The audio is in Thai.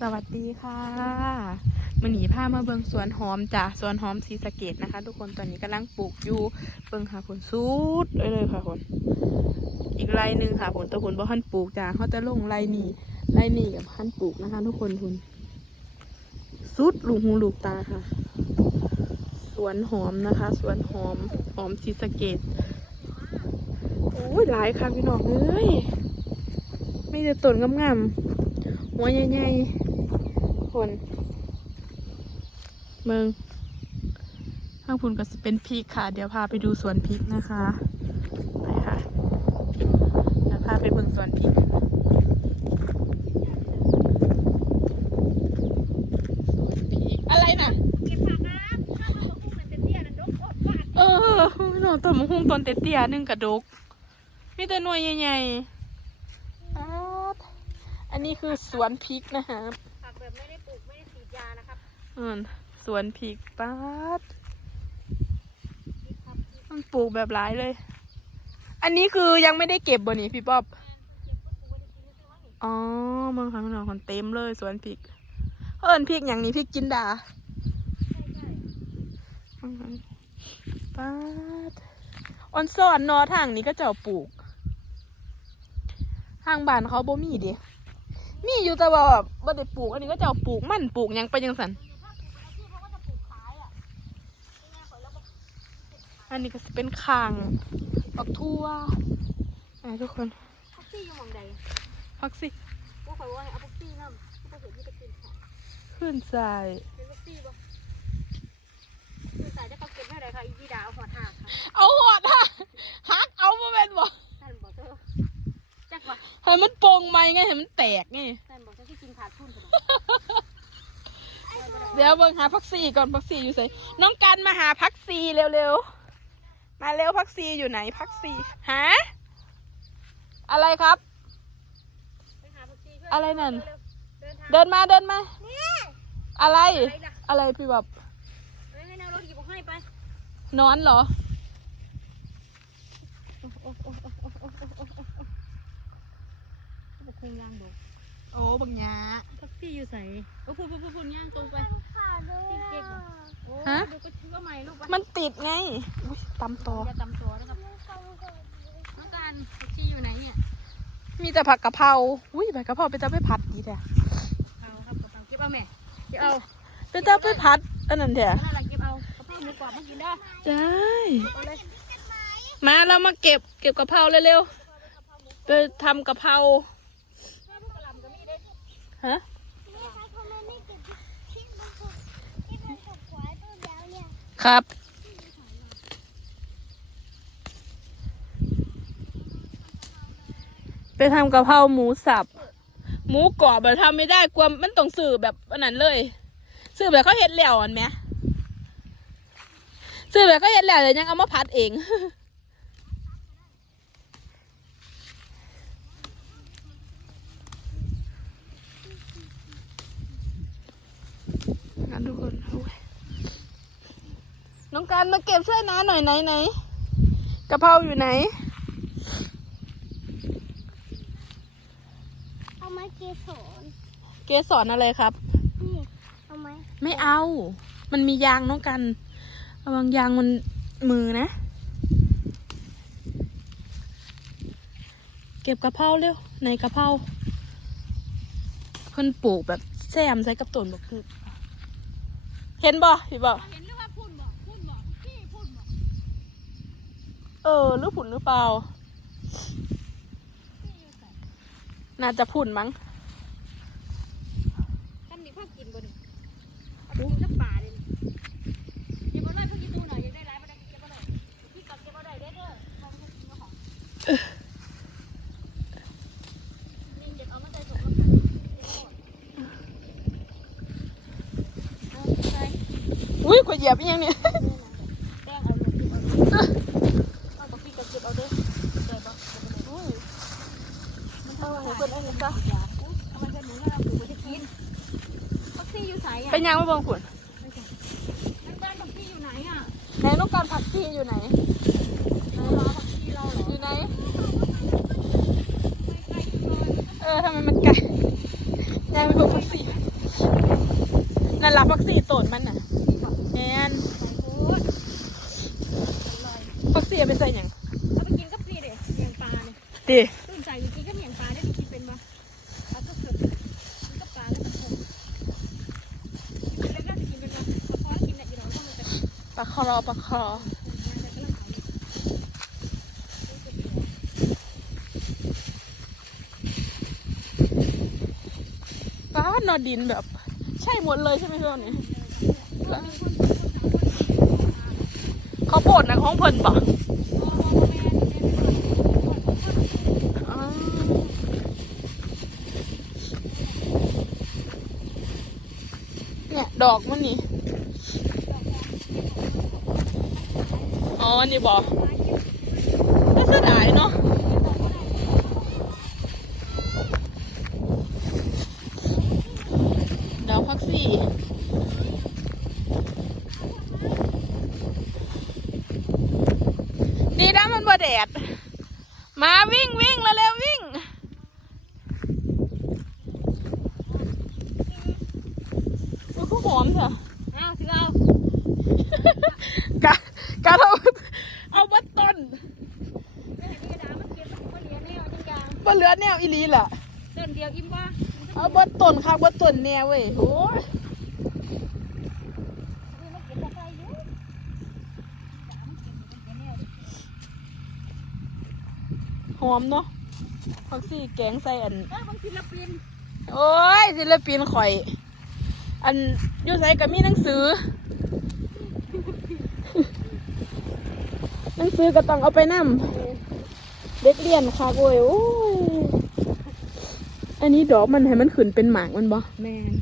สวัสดีค่ะมันหนีผ้ามาเบิงสวนหอมจ้ะสวนหอมสีสะเกตนะคะ ทุกคนตอนนี้กำลังปลูกอยู่เบิงหาผลสุดเลยเลยค่ะคนอีกไรหนึ่งค่ะผลตะผลบ่หันปลูกจ้ะเขาจะลงไรนี่ไรนี่กับหันปลูกนะคะ ทุกคนคุณสุดลูกหูลูกตาค่ะ สวนหอมนะคะ สวนหอมหอมสีสะเกตโอ้ยหลายค่ะพี่น้องเอ้ยไม่จะต้นงามๆหัวใหญ่ๆ คนเมืองข้างพุนก็จะเป็นพริกค่ะ เดี๋ยวพาไปดูสวนพริกนะคะไปค่ะเดี๋ยวพาไปเบิ่งสวนพริกสวนพริกอะไรน่ะเก็บผักน้ำข้าวมันกุ้งมันเตี้ยๆนั่นดกอดบาดเออน้องต้นมะฮุ่งต้นเตี้ยๆหนึ่งกระดกมีแต่หน่วยใหญ่ๆอ๊าดอันนี้คือสวนพริกนะคะผักแบ อืมสวนพริกปาดมันปลูกแบบหลายเลย อันนี้คือยังไม่ได้เก็บบ่นี่พี่ป๊อบเก็บพวกปลูกไว้ในกินไม่ใช่ว่าหนอ๋อเมืองคันพนองคนเต็มเลยสวนพริกเอิญพริกอย่างนี้พริกจินดาป้าดออนซ่อนนอทางนี้ก็เจ้าปลูก ทางบ้านเขาบ่มีเด้มีอยู่แต่ว่าแบบบ่ได้ปลูก อันนี้ก็เจ้าปลูกมันปลูกยังไปยังสัน อันนี้ก็สิเป็นคางออกทั่วอะทุกคนพักซี่อยู่หม่องใดพักสิพวกข่อยว่าให้เอาพักซี่น้ำที่ไปเห็นที่ตะกินค่ะขึ้นสายเป็นพักซี่บ่คือสายจะเขาเก็บให้ได้ค่ะอีจีดาเอาหัวถากค่ะเอาหอดฮะฮักเอามาเป็นบ่ท่านบอกเธอจักว่าให้มันโป่งไหมไงให้มันแตกไงท่านบอกเธอที่กินขาดทุนเถอะเดี๋ยวเบิ่งหาพักซีก่อนพักซีอยู่ไสน้องกันมาหาพักซีเร็วๆ มาเร็วพักซีอยู่ไหนพักซีหาอะไรครับไปหาพักซี่ช่วยอะไรนั่นเร็วๆเดินทางเดินมาเดินมา อะไร อะไรล่ะอะไรพี่แบบเฮ้ยให้แนวรถหยิบออกให้ไปนอนเหรอบุกเพลงย่างดูโอ้บังยา แท็กซี่อยู่ใส่โอ้พูดพูดพูดพูดย่างตรงไปขาดเลยเก่งอะๆโอ้ฮะเดี๋ยวก็ชื่อว่าใหม่ลูกไปมันติดไงอุ๊ยตำต่ออย่าตำตัวนะครับน้องการแท็กซี่อยู่ไหนเนี่ยมีแต่ผักกะเพราอุ้ยผักกะเพราไปจะไปผัดดีแท้เอาครับกระเพราเก็บเอาแม่เก็บเอาไปจะไปผัดอันนั้นแท้แล้วอะไรเก็บเอากระเพราหมูกรอบมากินได้ได้เอาเลยมาเรามาเก็บเก็บกะเพราเร็วๆไปทำกะเพราแม่พวกกระหลำก็มีได้ฮะ แม่คะทำไมไม่เก็บที่มันถูกที่มันถูกขวายตัวแล้วเครับ ไปทำกะเพราหมูสับ หมูกรอบแบบทำไม่ได้กลัวมันต้องสื่อแบบอันนั้นเลย สื่อแบบเขาเห็ดแล้วอันไหมสื่อแบบเขาเห็ดแล้วแต่ยังเอามาพัดเอง งั้นทุกคนเอาไว้น้อง การมาเก็บช่วยน้าหน่อยไหนไหนกะเพราอยู่ไหน เอาไม้เกสรเกสรอะไรครับ นี่เอาไหมไม่เอา มันมียางน้องกันระวังยางมันมือนะ เก็บกะเพราเร็วในกะเพราเพิ่นปลูกแบบแซมใส่กับต้นบักคือเห็นบ่พี่บ่เห็นหรือว่าพุ่นบอกพุ่นบอกพี่พุ่นบอก เออหรือผุนหรือเปล่าพี่อยู่ใส่น่าจะผุนมั้งทำนี่พ่อกินบ่นี่เอาไปกินกับป่าเลยนี่เก็บเอาเลยพ่อกินดูหน่อยอยากได้ร้ายมาได้เก็บเอาเลยพี่กลับเก็บเอาได้เด้อเด้อเขาไม่กินกับของนี่เก็บเอามาใส่ถุงแล้วกันเอาใส่อุ้ยขวดเหยียบอีหยังเนี่ย ไหนอะไปยางมาเบิ่งผุนนั่นบ้านพักซี่อยู่ไหนอะไหนน้องการผักชีอยู่ไหนรอรอพักซี่เราเหรออยู่ไหนไม่ใกล้เลยเออทำไมมันไกลยางไปเบิ่งผักชีเนั่นละพักสี่ต้นมันน่ะนี่บอกแมนใส่โคตรอร่อยพักสี่เอาไปใส่หยังเอาไปกินกับพี่เด็เมียงปลาเนี่ยดิ ปลาคอรอปลาคอป้านอดินแบบ ใช่หมดเลยใช่ไหมพี่วันนี้เขาวโพดนะของเพิ่นปะเนี่ย ดอกมันนี่ อ๋อนี่บอกน่าเสียดายเนาะเดี๋ยวพักสี่ดีนะมันบ่แดด มาวิ่งวิ่งเร็วๆวิ่งมันก็หอมเถอะอ้าวถือเอากะ กะเอาเอาบัดต้นไม่เห็นมีกระดาษมันเก็บมันเหลียแนวจริงจังบ่เหลือแนวอีหลีล่ะเดินเดียวอิ่มบ่เอาบัดต้นค่ะบัดต้นแนวเว้ยโอ้ยมันเก็บตะไคร้อยู่ดามันเก็บมันเก็บแนวดิหอมเนาะพักสี่แกงใส่อันเออบางศิลปินโอ้ยศิลปินข่อย อันอยู่ไสก็มีหนังสือ ซื้อก็ต้องเอาไปนํเด็กเรียนค่ะโว้ยโอ้ยอันนี้ดอกมันให้มันขึ้นเป็นหมากมันบ่แมน